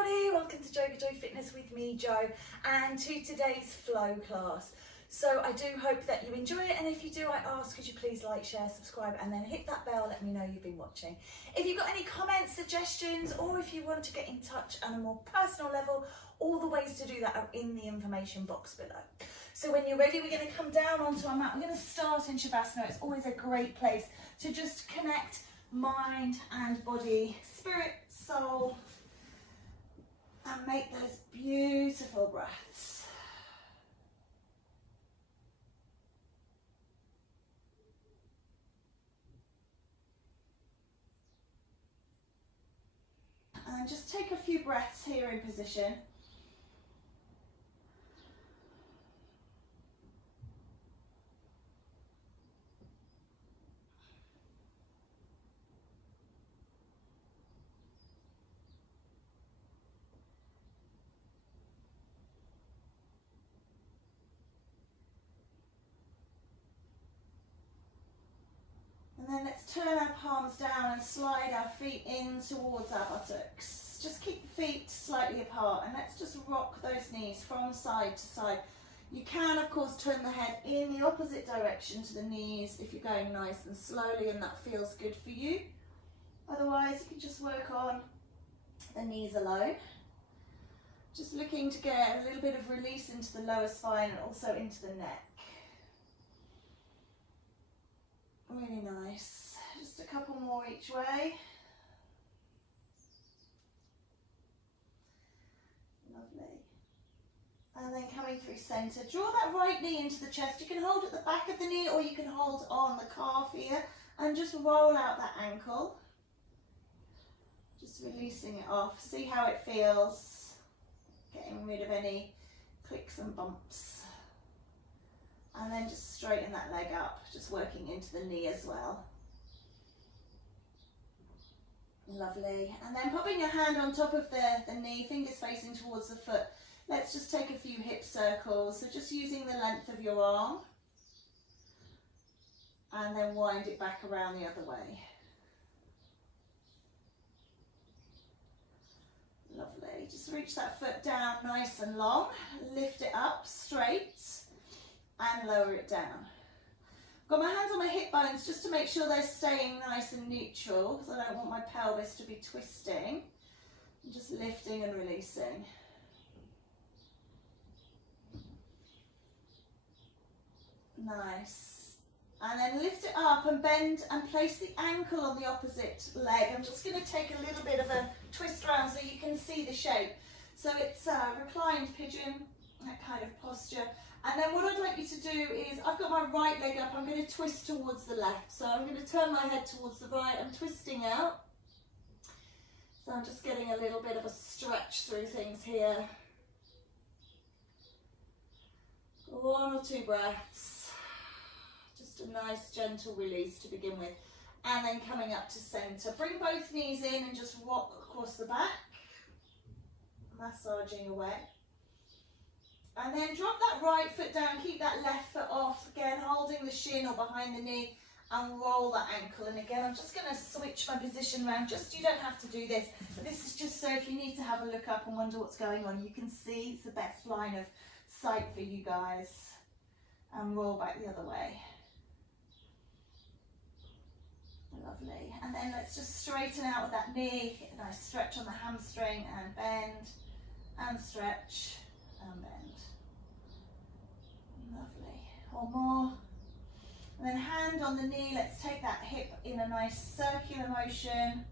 everybody, welcome to Yoga Joy Fitness with me, Jo, and to today's flow class. So I do hope that you enjoy it, and if you do, I ask, could you please like, share, subscribe, and then hit that bell, let me know you've been watching. If you've got any comments, suggestions, or if you want to get in touch on a more personal level, all the ways to do that are in the information box below. So when you're ready, we're going to come down onto our mat. We're going to start in Shavasana. It's always a great place to just connect mind and body, spirit, soul, and make those beautiful breaths. And just take a few breaths here in position. And then let's turn our palms down and slide our feet in towards our buttocks. Just keep the feet slightly apart, and let's just rock those knees from side to side. You can, of course, turn the head in the opposite direction to the knees if you're going nice and slowly and that feels good for you. Otherwise, you can just work on the knees alone. Just looking to get a little bit of release into the lower spine and also into the neck. Really nice. Just a couple more each way. Lovely. And then coming through centre, draw that right knee into the chest. You can hold at the back of the knee, or you can hold on the calf here and just roll out that ankle. Just releasing it off. See how it feels. Getting rid of any clicks and bumps. And then just straighten that leg up, just working into the knee as well. Lovely. And then popping your hand on top of the knee, fingers facing towards the foot. Let's just take a few hip circles. So just using the length of your arm. And then wind it back around the other way. Lovely. Just reach that foot down nice and long. Lift it up straight. And lower it down. Got my hands on my hip bones just to make sure they're staying nice and neutral, because I don't want my pelvis to be twisting. I'm just lifting and releasing. Nice. And then lift it up and bend and place the ankle on the opposite leg. I'm just going to take a little bit of a twist around so you can see the shape. So it's a reclined pigeon, that kind of posture. And then what I'd like you to do is, I've got my right leg up, I'm going to twist towards the left. So I'm going to turn my head towards the right, I'm twisting out. So I'm just getting a little bit of a stretch through things here. 1 or 2 breaths. Just a nice gentle release to begin with. And then coming up to centre. Bring both knees in and just rock across the back. Massaging away. And then drop that right foot down, keep that left foot off, again holding the shin or behind the knee, and roll that ankle. And again, I'm just going to switch my position around, just, you don't have to do this, but this is just so if you need to have a look up and wonder what's going on, you can see it's the best line of sight for you guys. And roll back the other way. Lovely. And then let's just straighten out with that knee, get a nice stretch on the hamstring, and bend, and stretch, and bend. Lovely. One more. And then hand on the knee, let's take that hip in a nice circular motion.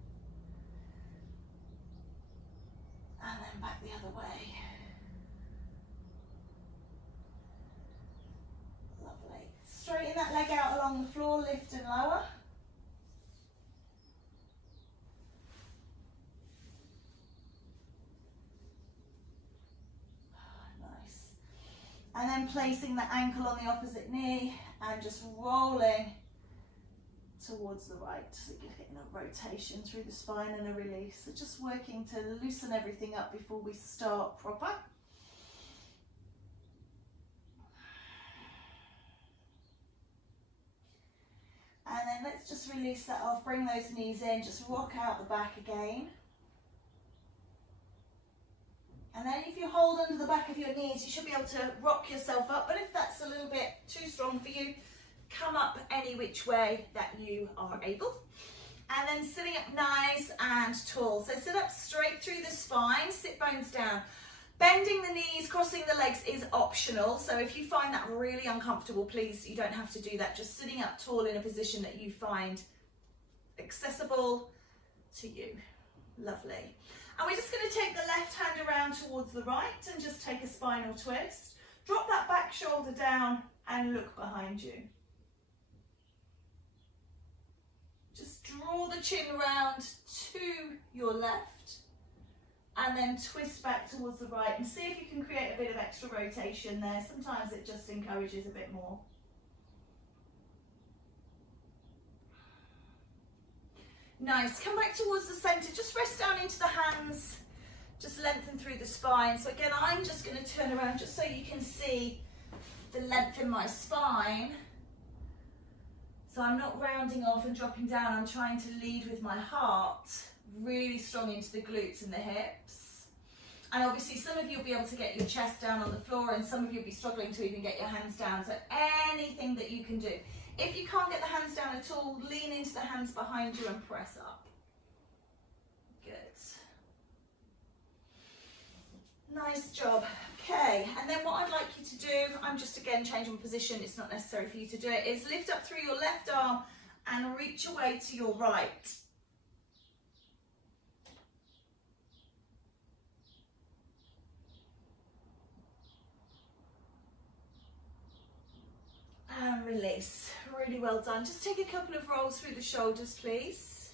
And then back the other way. Lovely. Straighten that leg out along the floor, lift and lower. And then placing the ankle on the opposite knee and just rolling towards the right. So you're getting a rotation through the spine and a release. So just working to loosen everything up before we start proper. And then let's just release that off, bring those knees in, just rock out the back again. And then if you hold under the back of your knees, you should be able to rock yourself up. But if that's a little bit too strong for you, come up any which way that you are able. And then sitting up nice and tall. So sit up straight through the spine, sit bones down. Bending the knees, crossing the legs is optional. So if you find that really uncomfortable, please, you don't have to do that. Just sitting up tall in a position that you find accessible to you. Lovely. And we're just going to take the left hand around towards the right and just take a spinal twist. Drop that back shoulder down and look behind you. Just draw the chin round to your left and then twist back towards the right and see if you can create a bit of extra rotation there. Sometimes it just encourages a bit more. Nice, come back towards the center, just rest down into the hands, just lengthen through the spine. So again, I'm just going to turn around just so you can see the length in my spine. So I'm not rounding off and dropping down, I'm trying to lead with my heart, really strong into the glutes and the hips. And obviously some of you will be able to get your chest down on the floor and some of you will be struggling to even get your hands down. So anything that you can do. If you can't get the hands down at all, lean into the hands behind you and press up. Good. Nice job. Okay, and then what I'd like you to do, I'm just again changing position, it's not necessary for you to do it, is lift up through your left arm and reach away to your right. And release. Really well done. Just take a couple of rolls through the shoulders, please.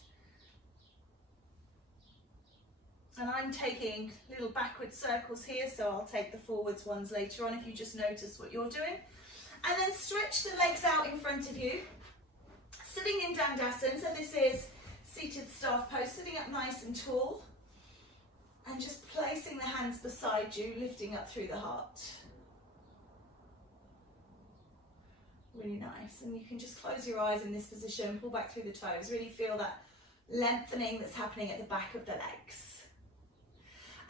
And I'm taking little backward circles here, so I'll take the forwards ones later on if you just notice what you're doing. And then stretch the legs out in front of you. Sitting in Dandasana, so this is seated staff pose, sitting up nice and tall. And just placing the hands beside you, lifting up through the heart. Really nice, and you can just close your eyes in this position, pull back through the toes, really feel that lengthening that's happening at the back of the legs.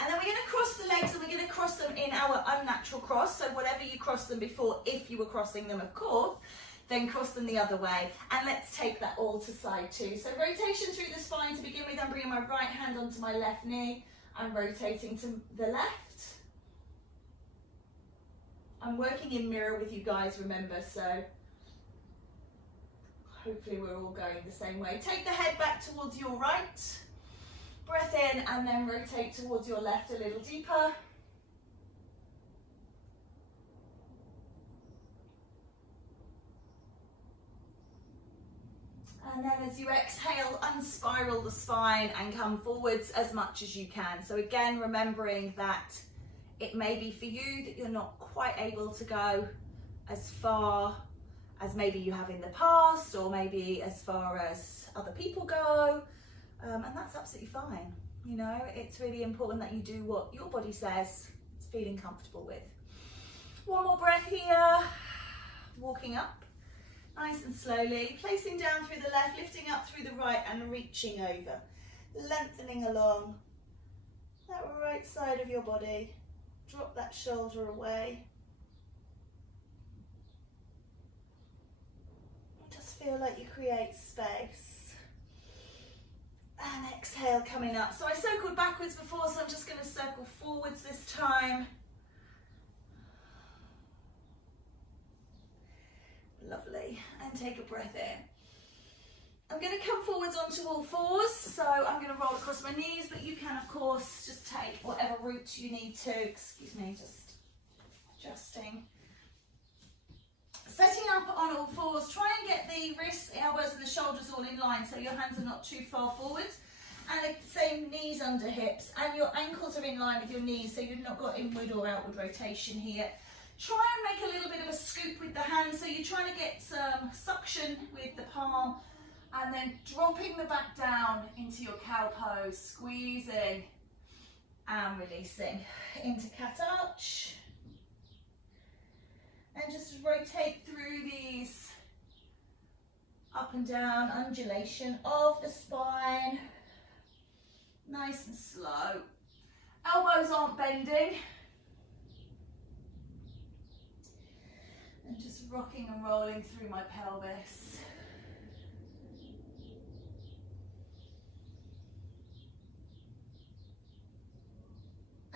And then we're going to cross the legs and we're going to cross them in our unnatural cross, so whatever you crossed them before, if you were crossing them of course, then cross them the other way. And let's take that all to side two. So rotation through the spine to begin with, I'm bringing my right hand onto my left knee, I'm rotating to the left. I'm working in mirror with you guys, remember, so hopefully we're all going the same way. Take the head back towards your right, breath in and then rotate towards your left a little deeper. And then as you exhale, unspiral the spine and come forwards as much as you can. So again, remembering that it may be for you that you're not quite able to go as far as maybe you have in the past, or maybe as far as other people go, and that's absolutely fine. You know, it's really important that you do what your body says it's feeling comfortable with. One more breath here, walking up nice and slowly, placing down through the left, lifting up through the right and reaching over, lengthening along that right side of your body. Drop that shoulder away. Just feel like you create space. And exhale, coming up. So I circled backwards before, so I'm just going to circle forwards this time. Lovely. And take a breath in. I'm going to come forwards onto all fours, so I'm going to roll across my knees, but you can of course just take whatever route you need to. Excuse me, just adjusting. Setting up on all fours, try and get the wrists, the elbows and the shoulders all in line so your hands are not too far forwards. And the same knees under hips, and your ankles are in line with your knees, so you've not got inward or outward rotation here. Try and make a little bit of a scoop with the hands, so you're trying to get some suction with the palm, and then dropping the back down into your cow pose, squeezing and releasing into cat arch. And just rotate through these up and down undulation of the spine, nice and slow. Elbows aren't bending. And just rocking and rolling through my pelvis.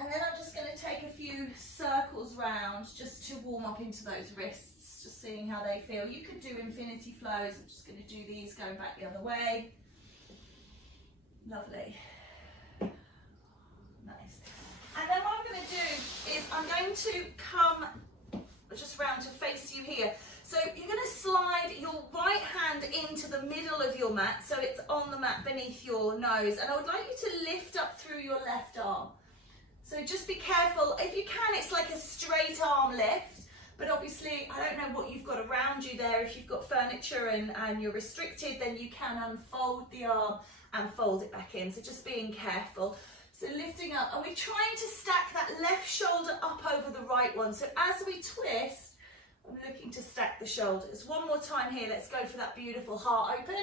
And then I'm just going to take a few circles round just to warm up into those wrists, just seeing how they feel. You could do infinity flows. I'm just going to do these going back the other way. Lovely. Nice. And then what I'm going to do is I'm going to come just round to face you here. So you're going to slide your right hand into the middle of your mat, so it's on the mat beneath your nose. And I would like you to lift up through your left arm. So just be careful. If you can, it's like a straight arm lift, but obviously I don't know what you've got around you there. If you've got furniture and you're restricted, then you can unfold the arm and fold it back in. So just being careful. So lifting up, and we're trying to stack that left shoulder up over the right one. So as we twist, I'm looking to stack the shoulders. One more time here, let's go for that beautiful heart open.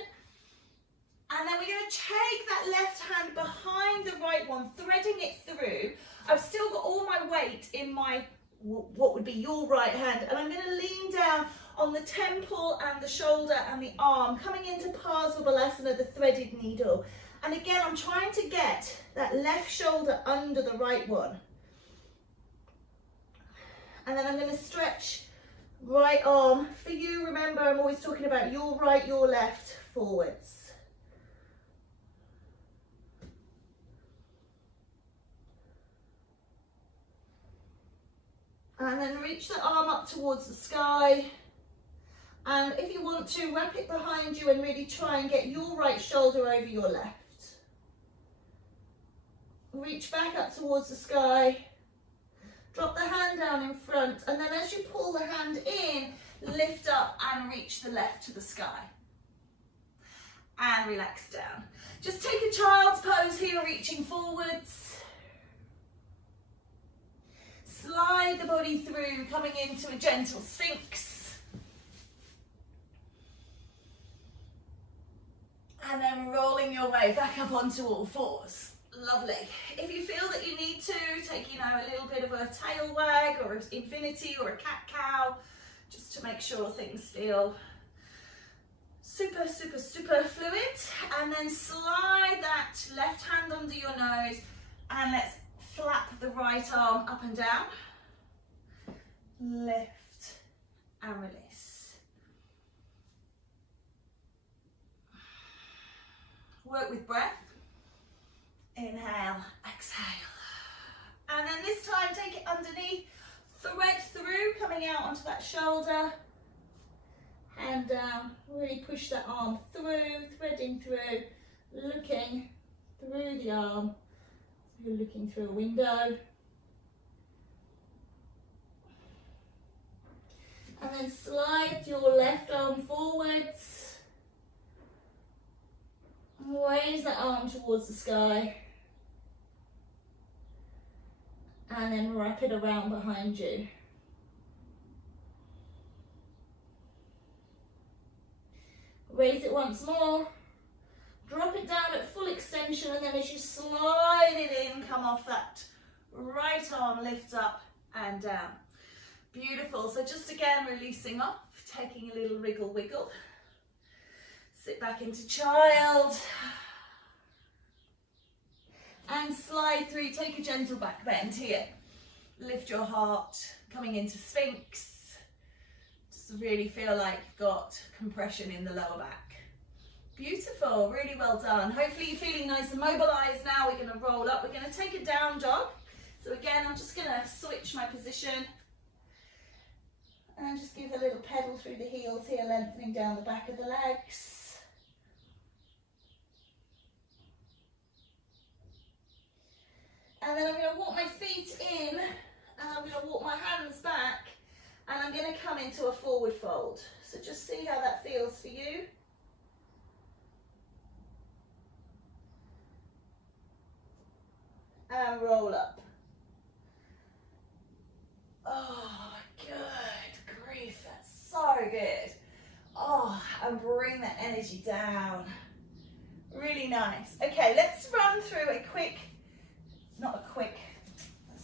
And then we're going to take that left hand behind the right one, threading it through. I've still got all my weight in my, what would be your right hand, and I'm going to lean down on the temple and the shoulder and the arm, coming into Parsvabalasana, the threaded needle. And again, I'm trying to get that left shoulder under the right one. And then I'm going to stretch right arm. For you, remember, I'm always talking about your right, your left, forwards. And then reach the arm up towards the sky. And if you want to, wrap it behind you and really try and get your right shoulder over your left. Reach back up towards the sky. Drop the hand down in front. And then as you pull the hand in, lift up and reach the left to the sky. And relax down. Just take a child's pose here, reaching forwards. Slide the body through, coming into a gentle sphinx. And then rolling your way back up onto all fours. Lovely. If you feel that you need to, take, a little bit of a tail wag or an infinity or a cat-cow, just to make sure things feel super, super, super fluid. And then slide that left hand under your nose and let's flap the right arm up and down. Lift and release. Work with breath. Inhale, exhale. And then this time take it underneath, thread through, coming out onto that shoulder. Hand down, really push that arm through, threading through, looking through the arm. You're looking through a window. And then slide your left arm forwards. Raise that arm towards the sky. And then wrap it around behind you. Raise it once more. Drop it down at full extension, and then as you slide it in, come off that right arm, lift up and down. Beautiful. So just again, releasing off, taking a little wriggle wiggle. Sit back into child. And slide through, take a gentle back bend here. Lift your heart, coming into Sphinx. Just really feel like you've got compression in the lower back. Beautiful, really well done. Hopefully you're feeling nice and mobilized now. We're gonna roll up, we're gonna take a down dog. So again, I'm just gonna switch my position. And just give a little pedal through the heels here, lengthening down the back of the legs. And then I'm gonna walk my feet in, and I'm gonna walk my hands back, and I'm gonna come into a forward fold. So just see how that feels for you. And roll up. Oh, good grief, that's so good. Oh, and bring that energy down. Really nice. Okay, let's run through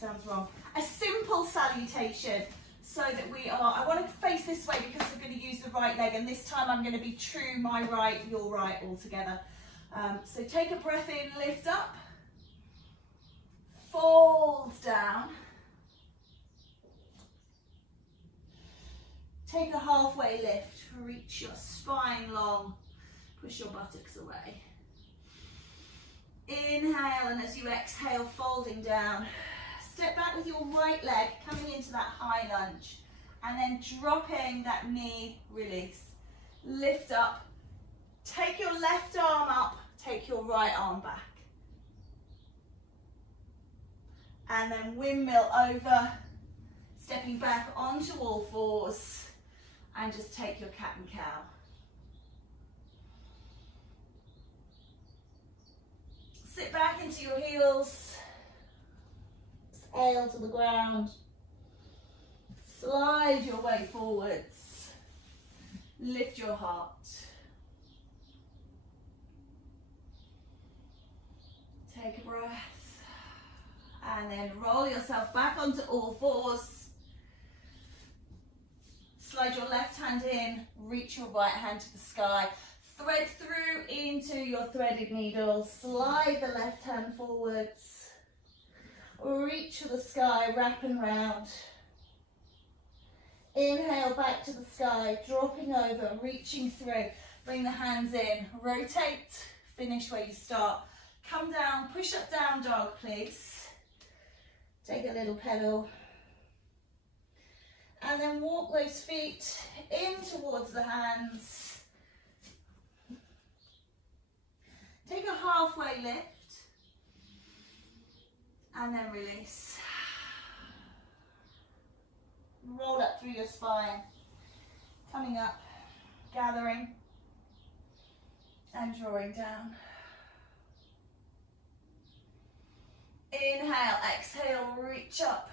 sounds wrong. A simple salutation, so that we are, I want to face this way because we're going to use the right leg, and this time I'm going to be true, my right, your right, all together. So take a breath in, lift up, fold down, take a halfway lift, reach your spine long, push your buttocks away. Inhale, and as you exhale, folding down. Step back with your right leg, coming into that high lunge, and then dropping that knee, release. Lift up, take your left arm up, take your right arm back. And then windmill over, stepping back onto all fours, and just take your cat and cow. Sit back into your heels, exhale to the ground, slide your way forwards, lift your heart. Take a breath, and then roll yourself back onto all fours. Slide your left hand in, reach your right hand to the sky. Thread through into your threaded needle, slide the left hand forwards, reach for the sky, wrap and round. Inhale back to the sky, dropping over, reaching through, bring the hands in, rotate, finish where you start. Come down, push up, down dog, please. Take a little pedal. And then walk those feet in towards the hands. Take a halfway lift, and then release. Roll up through your spine, coming up, gathering, and drawing down. Inhale, exhale, reach up,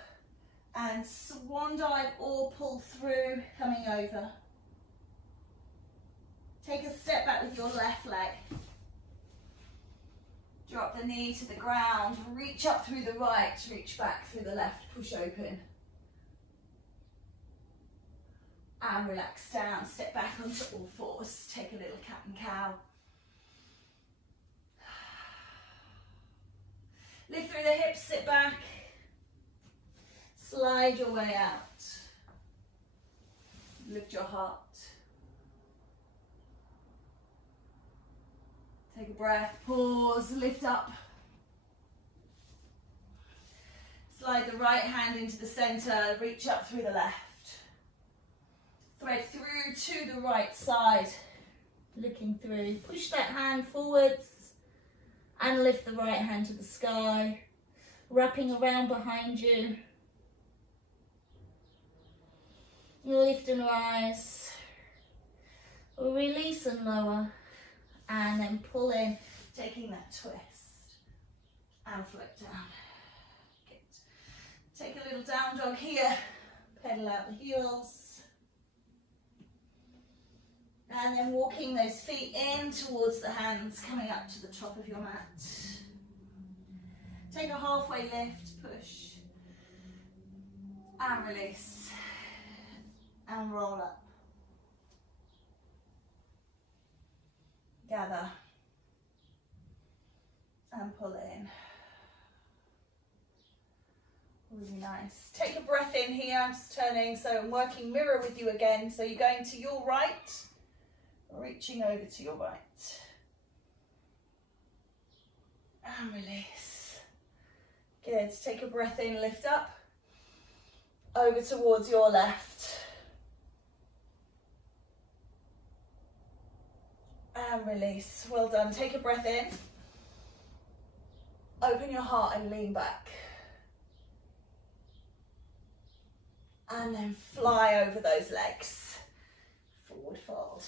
and swan dive or pull through, coming over. Take a step back with your left leg. Drop the knee to the ground, reach up through the right, reach back through the left, push open. And relax down, step back onto all fours, take a little cat and cow. Lift through the hips, sit back. Slide your way out. Lift your heart. Take a breath, pause, lift up. Slide the right hand into the center, reach up through the left. Thread through to the right side, looking through. Push that hand forwards and lift the right hand to the sky, wrapping around behind you. Lift and rise, release and lower. And then pull in, taking that twist, and float down. Good. Take a little down dog here, pedal out the heels. And then walking those feet in towards the hands, coming up to the top of your mat. Take a halfway lift, push, and release, and roll up. Gather and pull in. Really nice. Take a breath in here. I'm just turning, so I'm working mirror with you again. So you're going to your right, reaching over to your right. And release. Good. Take a breath in, lift up, over towards your left. And release. Well done. Take a breath in. Open your heart and lean back. And then fly over those legs. Forward fold.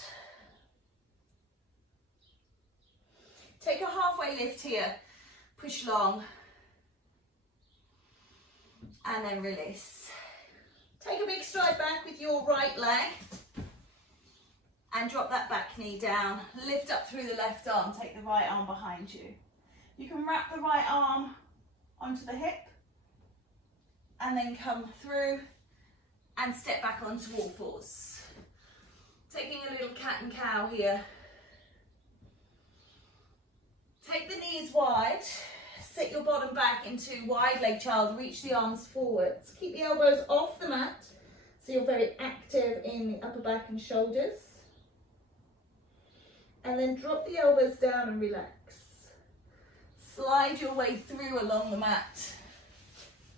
Take a halfway lift here. Push long. And then release. Take a big stride back with your right leg. And drop that back knee down, lift up through the left arm, take the right arm behind you. You can wrap the right arm onto the hip, and then come through and step back onto all fours. Taking a little cat and cow here. Take the knees wide, sit your bottom back into wide leg child, reach the arms forwards. Keep the elbows off the mat, so you're very active in the upper back and shoulders. And then drop the elbows down and relax. Slide your way through along the mat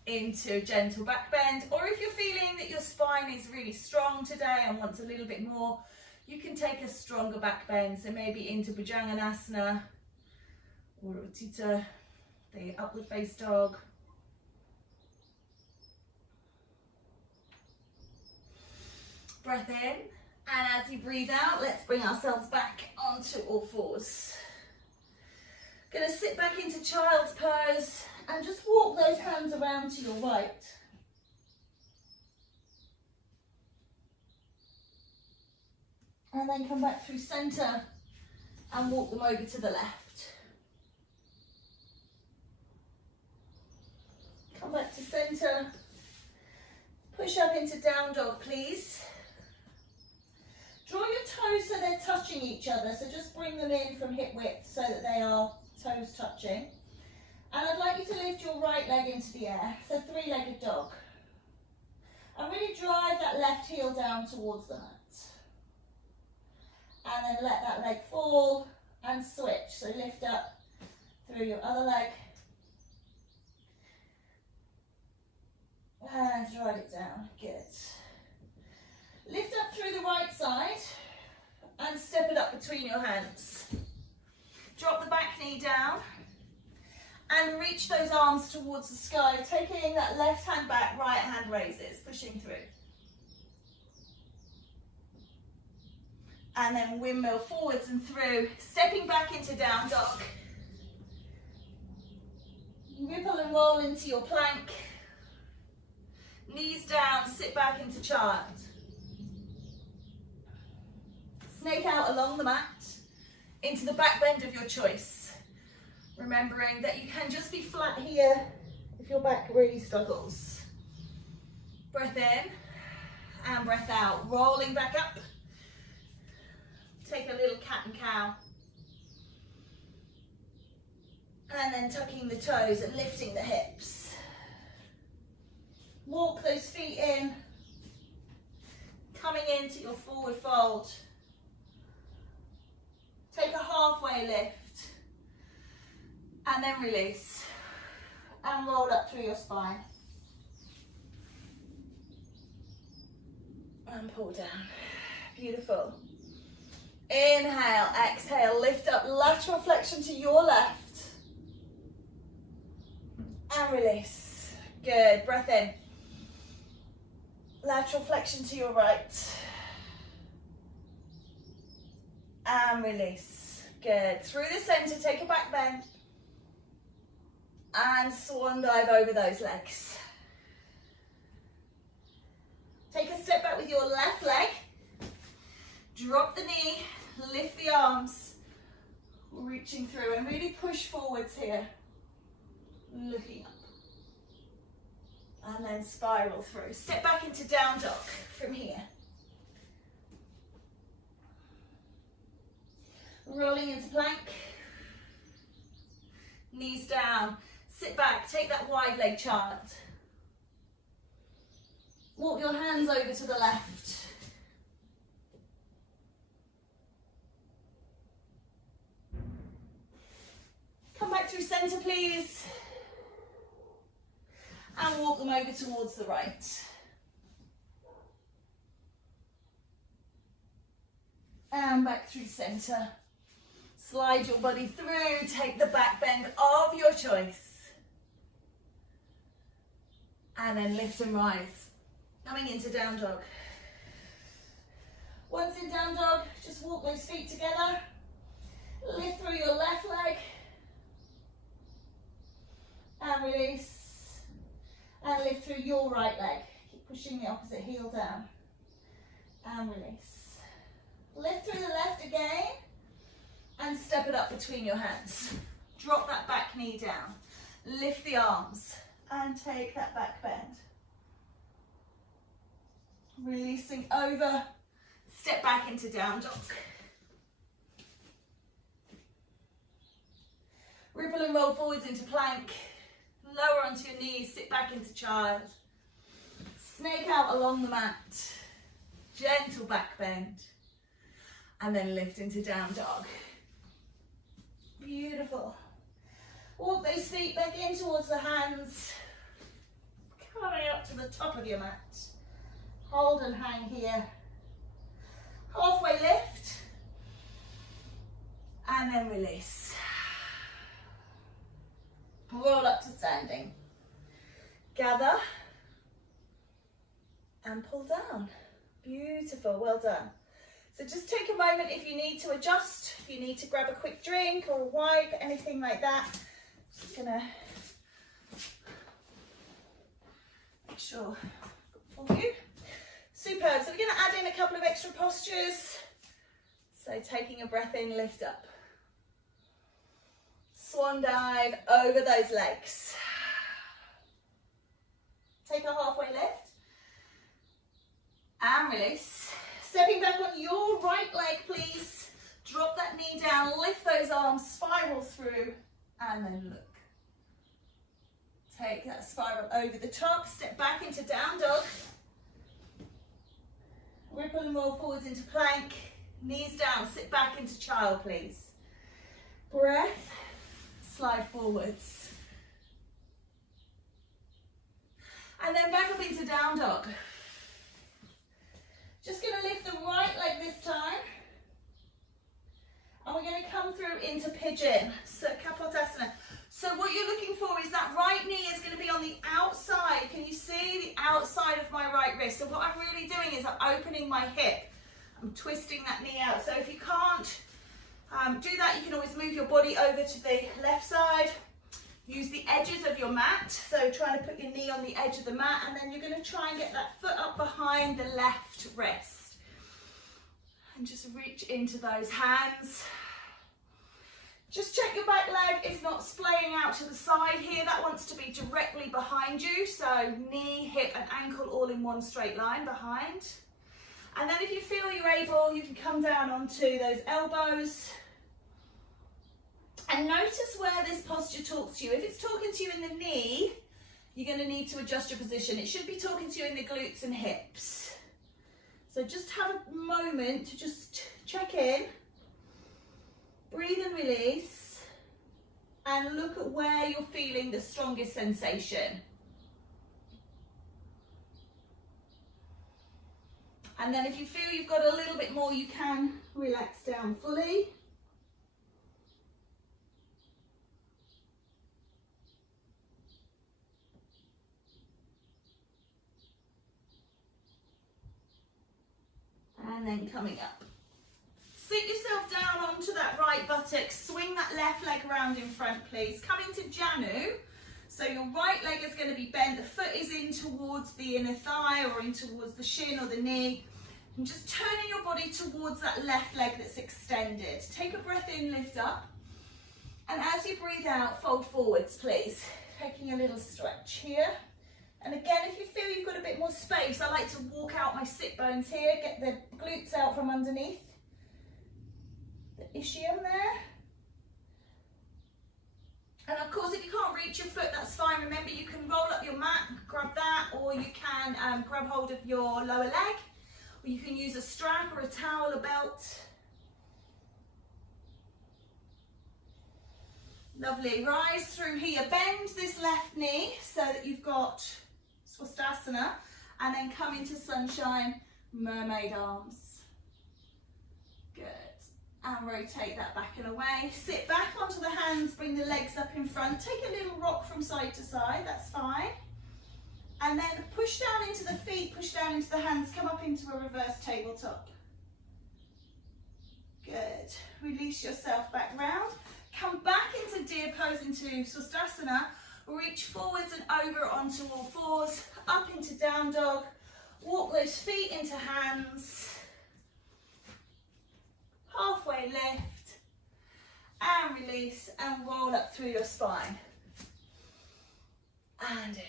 into a gentle back bend, or if you're feeling that your spine is really strong today and wants a little bit more, you can take a stronger back bend, so maybe into Bhujanganasana or Uttita, the upward face dog. Breath in, and as you breathe out, let's bring ourselves back onto all fours. Gonna sit back into child's pose and just walk those hands around to your right. And then come back through center and walk them over to the left. Come back to center. Push up into down dog, please. Draw your toes so they're touching each other, so just bring them in from hip width so that they are toes touching. And I'd like you to lift your right leg into the air, so three-legged dog. And really drive that left heel down towards the mat. And then let that leg fall and switch, so lift up through your other leg. And drive it down, good. Lift up through the right side and step it up between your hands. Drop the back knee down and reach those arms towards the sky, taking that left hand back, right hand raises, pushing through. And then windmill forwards and through, stepping back into down dog. Ripple and roll into your plank. Knees down, sit back into child. Snake out along the mat into the back bend of your choice. Remembering that you can just be flat here if your back really struggles. Breath in and breath out. Rolling back up. Take a little cat and cow. And then tucking the toes and lifting the hips. Walk those feet in. Coming into your forward fold. Take a halfway lift. And then release. And roll up through your spine. And pull down. Beautiful. Inhale, exhale, lift up, lateral flexion to your left. And release. Good, breath in. Lateral flexion to your right. And release. Good. Through the center, take a back bend. And swan dive over those legs. Take a step back with your left leg. Drop the knee, lift the arms, reaching through, and really push forwards here. Looking up. And then spiral through. Step back into down dog from here. Rolling into plank. Knees down. Sit back, take that wide leg chant. Walk your hands over to the left. Come back through center, please. And walk them over towards the right. And back through center. Slide your body through, take the back bend of your choice. And then lift and rise. Coming into down dog. Once in down dog, just walk those feet together. Lift through your left leg. And release. And lift through your right leg. Keep pushing the opposite heel down. And release. Lift through the left again. And step it up between your hands. Drop that back knee down. Lift the arms. And take that back bend. Releasing over, step back into down dog. Ripple and roll forwards into plank. Lower onto your knees, sit back into child. Snake out along the mat. Gentle back bend. And then lift into down dog. Beautiful. Walk those feet back in towards the hands. Coming up to the top of your mat. Hold and hang here. Halfway lift. And then release. Roll up to standing. Gather. And pull down. Beautiful, well done. So just take a moment if you need to adjust, if you need to grab a quick drink or a wipe, anything like that. Just gonna make sure for you. Superb, so we're gonna add in a couple of extra postures. So taking a breath in, lift up. Swan dive over those legs. Take a halfway lift. And release. Stepping back on your right leg, please. Drop that knee down, lift those arms, spiral through, and then look. Take that spiral over the top, step back into down dog. Ripple and roll forwards into plank. Knees down, sit back into child, please. Breath, slide forwards. And then back up into down dog. Just going to lift the right leg this time. And we're going to come through into pigeon, so Kapotasana. So what you're looking for is that right knee is going to be on the outside. Can you see the outside of my right wrist? So what I'm really doing is I'm opening my hip. I'm twisting that knee out. So if you can't do that, you can always move your body over to the left side. Use the edges of your mat. So trying to put your knee on the edge of the mat, and then you're going to try and get that foot up behind the left wrist. And just reach into those hands. Just check your back leg is not splaying out to the side here. That wants to be directly behind you. So knee, hip and ankle all in one straight line behind. And then if you feel you're able, you can come down onto those elbows. And notice where this posture talks to you. If it's talking to you in the knee, you're going to need to adjust your position. It should be talking to you in the glutes and hips. So just have a moment to just check in, breathe and release, and look at where you're feeling the strongest sensation. And then if you feel you've got a little bit more, you can relax down fully. And then coming up. Sit yourself down onto that right buttock, swing that left leg around in front, please. Come into Janu. So your right leg is going to be bent, the foot is in towards the inner thigh or in towards the shin or the knee. And just turning your body towards that left leg that's extended. Take a breath in, lift up. And as you breathe out, fold forwards, please. Taking a little stretch here. And again, if you feel you've got a bit more space, I like to walk out my sit bones here, get the glutes out from underneath the ischium there. And of course, if you can't reach your foot, that's fine. Remember, you can roll up your mat, grab that, or you can grab hold of your lower leg, or you can use a strap or a towel, a belt. Lovely. Rise through here. Bend this left knee so that you've got Swastasana, and then come into sunshine, mermaid arms. Good. And rotate that back and away. Sit back onto the hands, bring the legs up in front. Take a little rock from side to side, that's fine. And then push down into the feet, push down into the hands, come up into a reverse tabletop. Good. Release yourself back round. Come back into deer pose, into Swastasana. Reach forwards and over onto all fours, up into down dog. Walk those feet into hands. Halfway lift. And release and roll up through your spine. And in.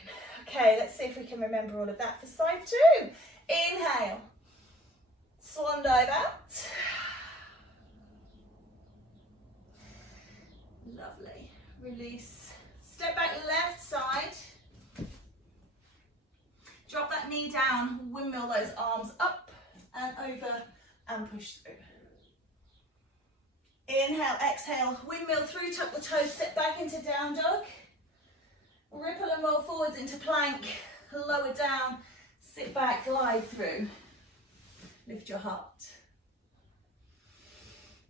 Okay, let's see if we can remember all of that for side two. Inhale, swan dive out. Lovely. Release. Step back left side. Drop that knee down, windmill those arms up and over and push through. Inhale, exhale, windmill through, tuck the toes, step back into down dog. Ripple and roll forwards into plank, lower down, sit back, glide through. Lift your heart.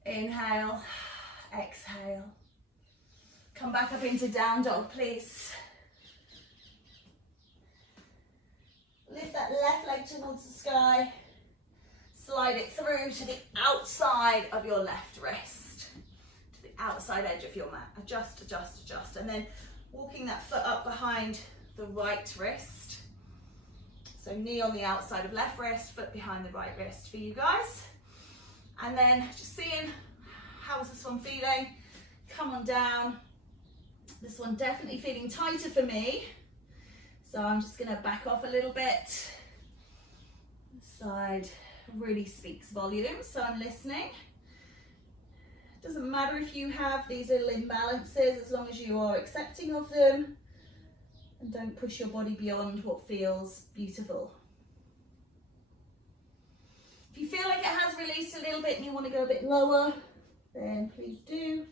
Inhale, exhale. Come back up into down dog, please. Lift that left leg towards the sky. Slide it through to the outside of your left wrist, to the outside edge of your mat. Adjust, adjust, adjust. And then walking that foot up behind the right wrist. So knee on the outside of left wrist, foot behind the right wrist for you guys. And then just seeing, how's this one feeling? Come on down. This one definitely feeling tighter for me. So I'm just gonna back off a little bit. This side really speaks volumes, so I'm listening. Doesn't matter if you have these little imbalances, as long as you are accepting of them and don't push your body beyond what feels beautiful. If you feel like it has released a little bit and you want to go a bit lower, then please do.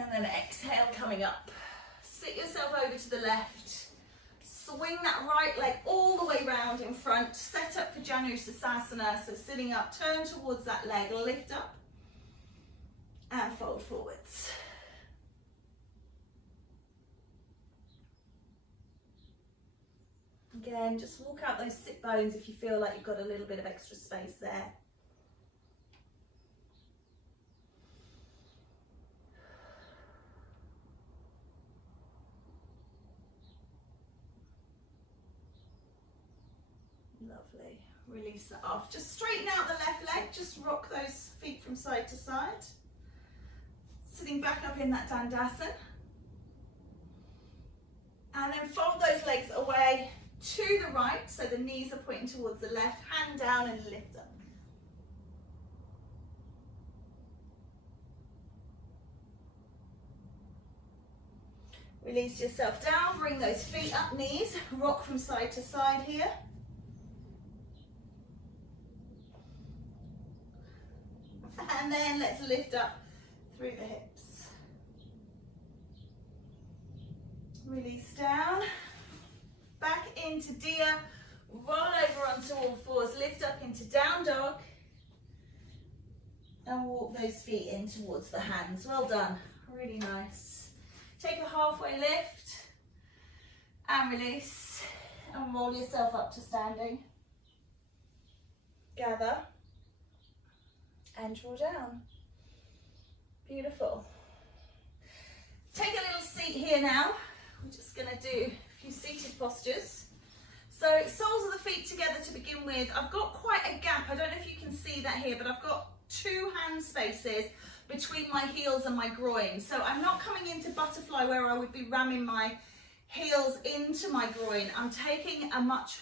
And then exhale, coming up. Sit yourself over to the left. Swing that right leg all the way round in front. Set up for Janusasana. So sitting up, turn towards that leg, lift up and fold forwards. Again, just walk out those sit bones if you feel like you've got a little bit of extra space there. Lovely. Release that off. Just straighten out the left leg. Just rock those feet from side to side. Sitting back up in that Dandasana. And then fold those legs away to the right. So the knees are pointing towards the left. Hand down and lift up. Release yourself down. Bring those feet up, knees. Rock from side to side here. And then let's lift up through the hips. Release down. Back into deer. Roll over onto all fours. Lift up into down dog. And walk those feet in towards the hands. Well done. Really nice. Take a halfway lift. And release. And roll yourself up to standing. Gather. And draw down. Beautiful. Take a little seat here now. We're just going to do a few seated postures. So soles of the feet together to begin with. I've got quite a gap. I don't know if you can see that here, but I've got 2 hand spaces between my heels and my groin. So I'm not coming into butterfly where I would be ramming my heels into my groin. I'm taking a much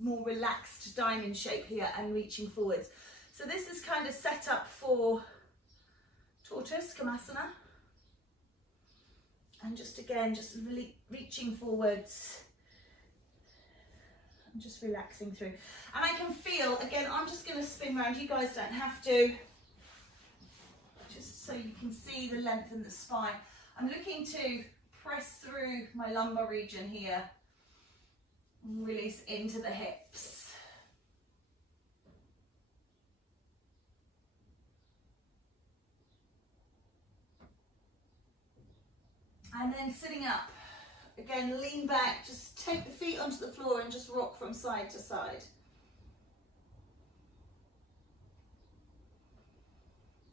more relaxed diamond shape here and reaching forwards. So this is kind of set up for tortoise, Kamasana. And just again, just really reaching forwards. And just relaxing through. And I can feel, again, I'm just going to spin around. You guys don't have to. Just so you can see the length in the spine. I'm looking to press through my lumbar region here. And release into the hips. And then sitting up, again, lean back, just take the feet onto the floor and just rock from side to side.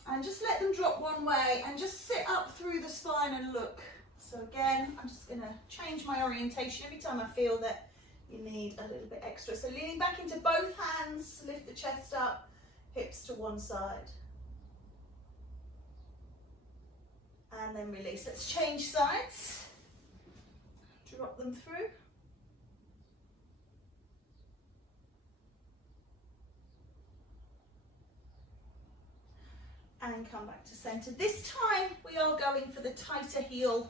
And just let them drop one way and just sit up through the spine and look. So again, I'm just gonna change my orientation every time I feel that you need a little bit extra. So leaning back into both hands, lift the chest up, hips to one side. and then release. Let's change sides. Drop them through. And come back to center. This time we are going for the tighter heel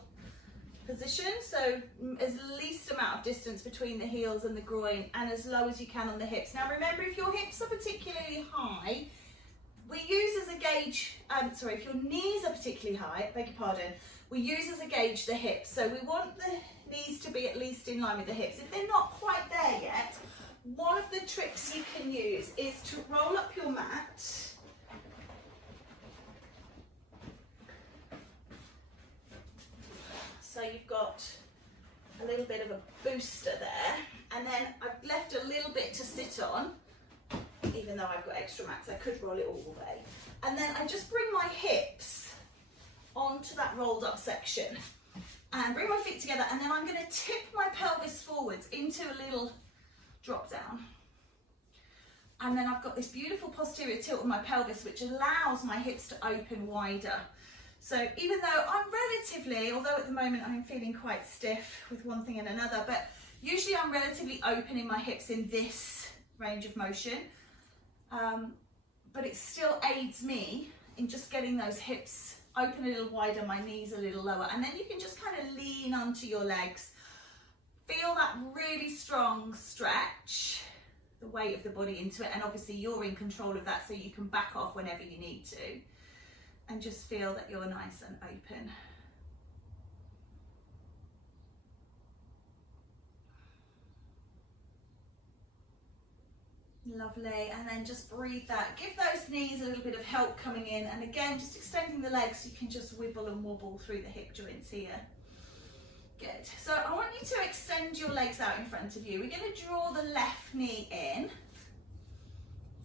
position, so as least amount of distance between the heels and the groin, and as low as you can on the hips. Now remember, if your hips are particularly high, we use as a gauge, if your knees are particularly high, beg your pardon, we use as a gauge the hips. So we want the knees to be at least in line with the hips. If they're not quite there yet, one of the tricks you can use is to roll up your mat. So you've got a little bit of a booster there, and then I've left a little bit to sit on, even though I've got extra mats, I could roll it all the way. And then I just bring my hips onto that rolled up section and bring my feet together, and then I'm going to tip my pelvis forwards into a little drop down. And then I've got this beautiful posterior tilt of my pelvis, which allows my hips to open wider. So even though I'm relatively, although at the moment I'm feeling quite stiff with one thing and another, but usually I'm relatively open in my hips in this range of motion, but it still aids me in just getting those hips open a little wider, my knees a little lower, and then you can just kind of lean onto your legs. Feel that really strong stretch, the weight of the body into it, and obviously you're in control of that, so you can back off whenever you need to. And just feel that you're nice and open. Lovely, and then just breathe that. Give those knees a little bit of help coming in, and again, just extending the legs, you can just wibble and wobble through the hip joints here. Good, so I want you to extend your legs out in front of you. We're going to draw the left knee in,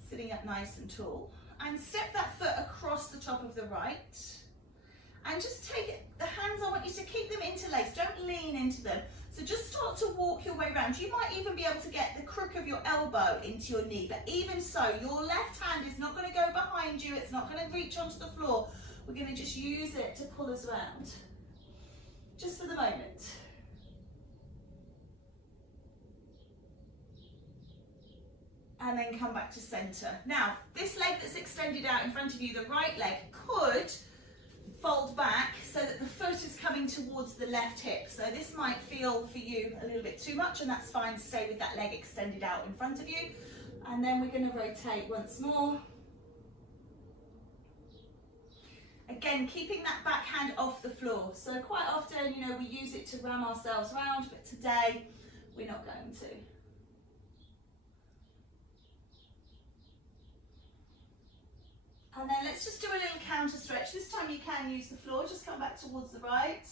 sitting up nice and tall. And step that foot across the top of the right, and just take it, the hands, I want you to keep them interlaced, don't lean into them. So just start to walk your way around. You might even be able to get the crook of your elbow into your knee, but even so, your left hand is not going to go behind you, it's not going to reach onto the floor. We're going to just use it to pull us around, just for the moment. And then come back to center. Now, this leg that's extended out in front of you, the right leg, could fold back so that the foot is coming towards the left hip. So this might feel for you a little bit too much, and that's fine. Stay with that leg extended out in front of you. And then we're going to rotate once more. Again, keeping that back hand off the floor. So quite often, you know, we use it to ram ourselves round, but today we're not going to. And then let's just do a little counter stretch. This time you can use the floor, just come back towards the right.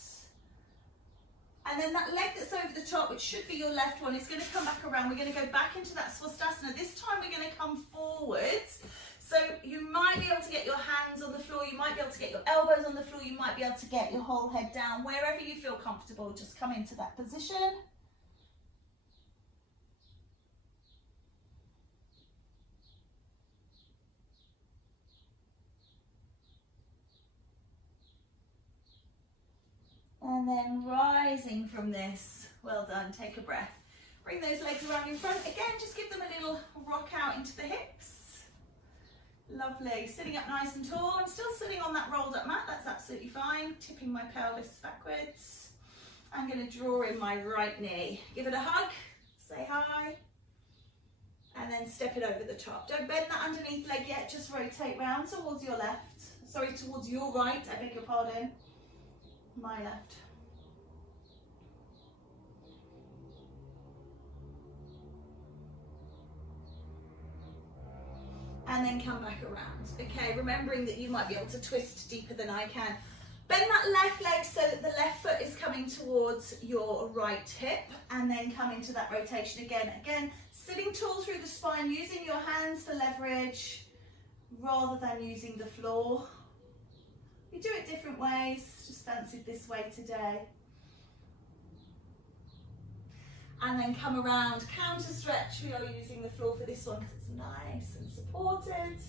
And then that leg that's over the top, which should be your left one, is going to come back around. We're going to go back into that Swastasana. This time we're going to come forwards. So you might be able to get your hands on the floor, you might be able to get your elbows on the floor, you might be able to get your whole head down. Wherever you feel comfortable, just come into that position. And then rising from this, well done, take a breath. Bring those legs around in front. Again, just give them a little rock out into the hips. Lovely, sitting up nice and tall. I'm still sitting on that rolled up mat, that's absolutely fine. Tipping my pelvis backwards. I'm gonna draw in my right knee. Give it a hug, say hi. And then step it over the top. Don't bend that underneath leg yet, just rotate round towards your left. Sorry, towards your right, I beg your pardon. My left. And then come back around. Okay, remembering that you might be able to twist deeper than I can. Bend that left leg so that the left foot is coming towards your right hip, and then come into that rotation again. Again, sitting tall through the spine, using your hands for leverage rather than using the floor. You do it different ways, just fancied this way today. And then come around, counter stretch. We are using the floor for this one because it's nice and supported.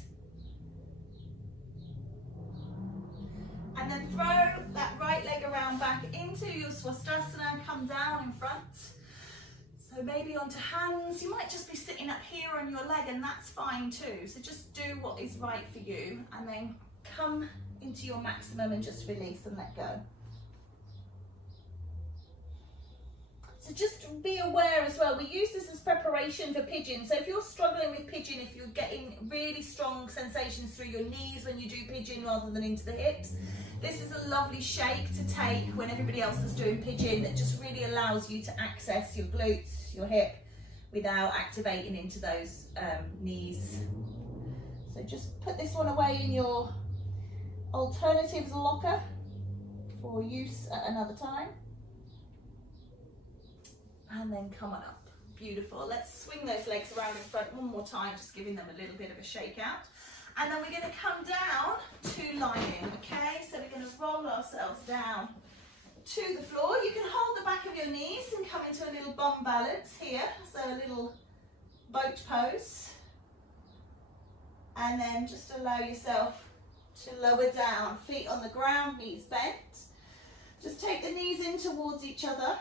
And then throw that right right leg around back into your Swastasana, come down in front. So maybe onto hands. You might just be sitting up here on your leg, and that's fine too. So just do what is right for you, and then come into your maximum and just release and let go. So just be aware as well, we use this as preparation for pigeon. So if you're struggling with pigeon, if you're getting really strong sensations through your knees when you do pigeon rather than into the hips, this is a lovely shape to take when everybody else is doing pigeon that just really allows you to access your glutes, your hip, without activating into those knees. So just put this one away in your alternatives locker for use at another time. And then come on up. Beautiful. Let's swing those legs around in front one more time, just giving them a little bit of a shake out. And then we're going to come down to lying, okay? So we're going to roll ourselves down to the floor. You can hold the back of your knees and come into a little bum balance here. So a little boat pose. And then just allow yourself to lower down. Feet on the ground, knees bent. Just take the knees in towards each other.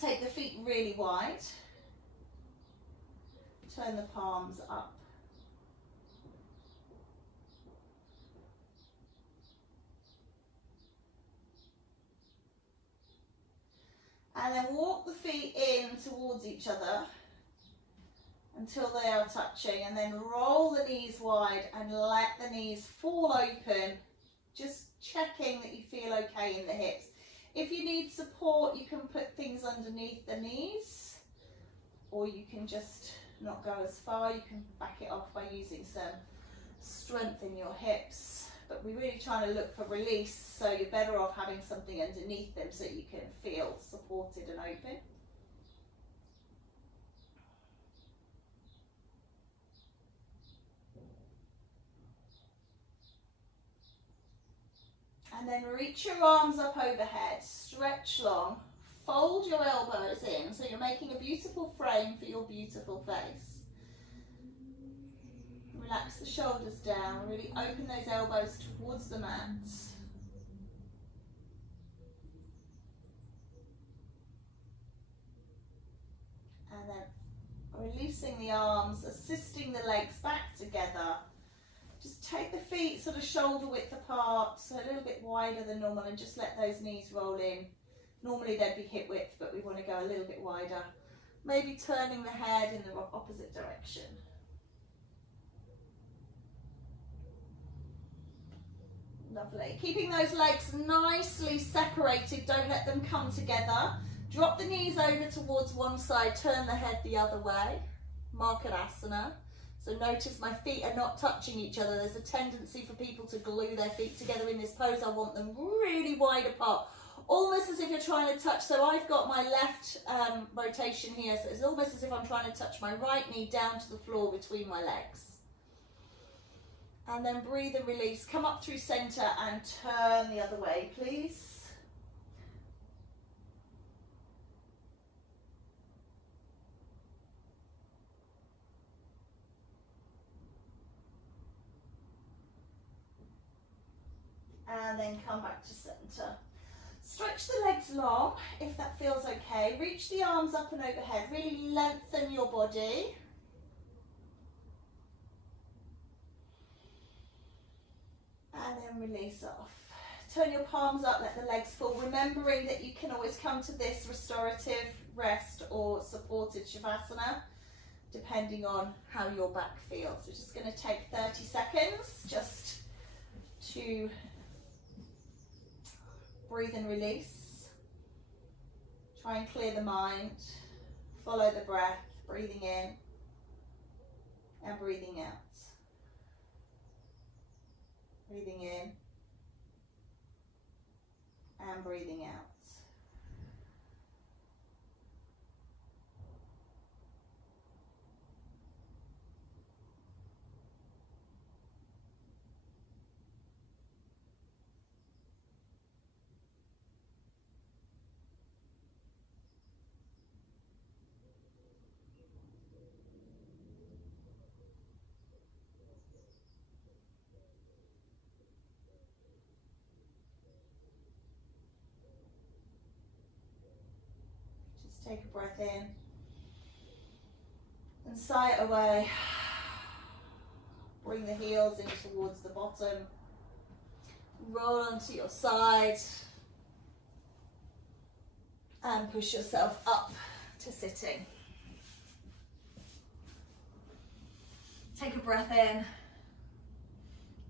Take the feet really wide. Turn the palms up. And then walk the feet in towards each other until they are touching, and then roll the knees wide and let the knees fall open, just checking that you feel okay in the hips. If you need support, you can put things underneath the knees, or you can just not go as far. You can back it off by using some strength in your hips. But we're really trying to look for release, so you're better off having something underneath them so you can feel supported and open. And then reach your arms up overhead, stretch long, fold your elbows in, so you're making a beautiful frame for your beautiful face. Relax the shoulders down, really open those elbows towards the mat. And then releasing the arms, assisting the legs back together. Just take the feet sort of shoulder width apart, so a little bit wider than normal, and just let those knees roll in. Normally they'd be hip width, but we want to go a little bit wider. Maybe turning the head in the opposite direction. Lovely. Keeping those legs nicely separated, don't let them come together. Drop the knees over towards one side, turn the head the other way. Markarasana. So notice my feet are not touching each other. There's a tendency for people to glue their feet together in this pose. I want them really wide apart, almost as if you're trying to touch. So I've got my left rotation here, so it's almost as if I'm trying to touch my right knee down to the floor between my legs. And then breathe and release. Come up through center and turn the other way, please. And then come back to center. Stretch the legs long, if that feels okay. Reach the arms up and overhead. Really lengthen your body. And then release off. Turn your palms up, let the legs fall, remembering that you can always come to this restorative rest or supported Shavasana, depending on how your back feels. We're just going to take 30 seconds just to breathe and release. Try and clear the mind. Follow the breath, breathing in and breathing out. Breathing in and breathing out. Take a breath in and sigh it away. Bring the heels in towards the bottom. Roll onto your side and push yourself up to sitting. Take a breath in.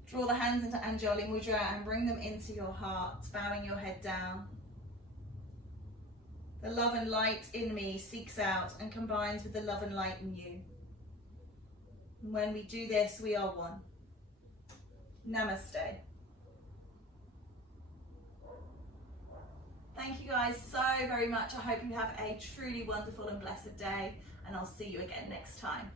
Draw the hands into Anjali Mudra and bring them into your heart, bowing your head down. The love and light in me seeks out and combines with the love and light in you. And when we do this, we are one. Namaste. Thank you guys so very much. I hope you have a truly wonderful and blessed day, and I'll see you again next time.